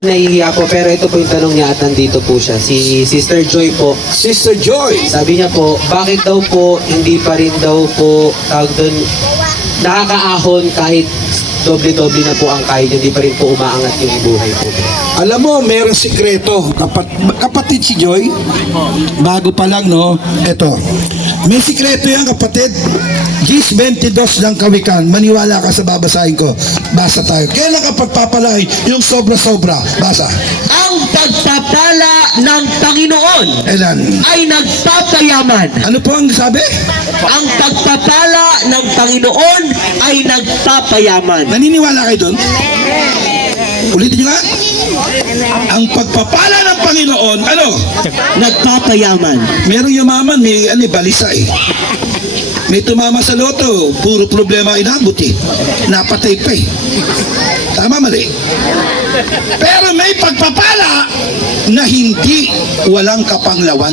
Nahihiya po, pero ito po yung tanong niya at nandito po siya. Si Sister Joy po. Sister Joy. Sabi niya po, bakit daw po hindi pa rin daw po tawag doon nakakaahon kahit doble-doble na po ang kain, hindi pa rin po umaangat yung buhay po. Alam mo, mayroong sikreto. Kapatid si Joy, bago pa lang, no? Eto. May sikreto yan, kapatid. Gis 22 ng Kawikaan. Maniwala ka sa babasahin ko. Basa tayo. Kailan ka pagpapalain yung sobra-sobra? Basa. Ang pagpapala ng Panginoon Elan. ay nagpapayaman. Ano po ang sabi? Ang pagpapala ng Panginoon ay nagpapayaman. Naniniwala kayo doon? Ulitin nyo nga. Ang pagpapala ng Panginoon, ano? Nagpapayaman. Merong yumaman, may balisa eh. May tumama sa loto, puro problema inabot eh. Napatay pa eh. Tama, mali. Pero may pagpapala na hindi walang kapanglawan.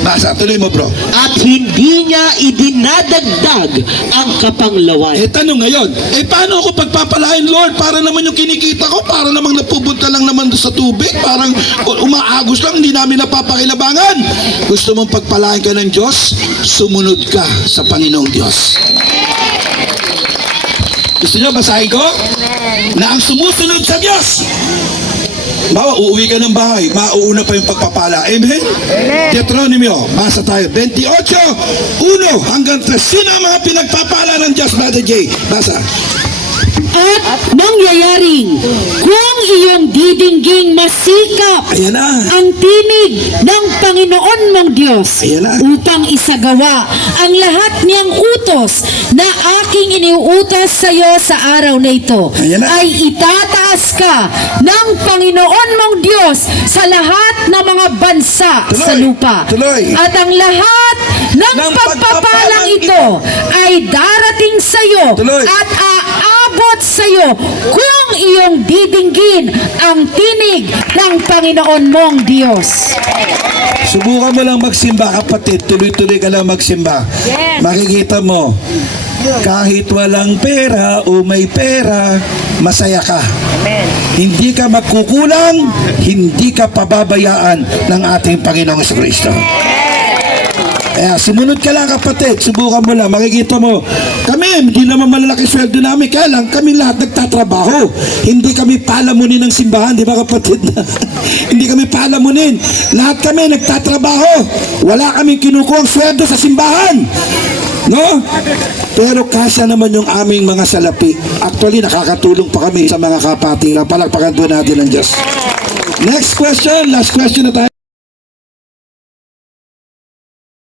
Basa, tuloy mo bro. At hindi niya idinadagdag ang kapanglawan. Tanong ngayon, paano ako pagpapalain, Lord? Para naman yung kinikita ko, para namang napupunta lang naman sa tubig, parang umaagos lang, hindi namin napapakilabangan. Gusto mong pagpalain ka ng Diyos, sumunod ka sa Panginoong Diyos. Gusto nyo basahin ko? Na ang sumusunod sa Diyos, bawa, uuwi ka ng bahay, mauuna pa yung pagpapala. Amen? Deuteronomio, basa tayo. 28:1 hanggang 3. Sino ang mga pinagpapala ng Diyos, Brother J? Basa. At mangyayaring kung iyong didingging masikap Ayan na. ang tinig ng Panginoon mong Diyos Ayan na. upang isagawa ang lahat niyang utos na aking iniuutos sa iyo sa araw na ito, Ayan na. ay itataas ka ng Panginoon mong Diyos sa lahat ng mga bansa Tuloy. sa lupa. Tuloy. At ang lahat ng Ng pagpapalang pagpapalang ito ay darating sa iyo Tuloy. at aabot sa iyo kung iyong didinggin ang tinig ng Panginoon mong Diyos. Subukan mo lang magsimba, kapatid. Tuloy-tuloy ka lang magsimba. Makikita mo, kahit walang pera o may pera, masaya ka. Hindi ka magkukulang, hindi ka pababayaan ng ating Panginoong Kristo. Kaya sumunod ka lang, kapatid. Subukan mo lang, makikita mo. Kami, hindi naman malalaki sweldo namin. Kaya lang, kami lahat nagtatrabaho. Hindi kami palamunin ng simbahan, di ba, kapatid? Hindi kami palamunin. Lahat kami nagtatrabaho. Wala kaming kinukuha sweldo sa simbahan. No? Pero kasya naman yung aming mga salapi. Actually, nakakatulong pa kami sa mga kapatiran. Palakpakan doon natin ng Diyos. Next question, last question na tayo.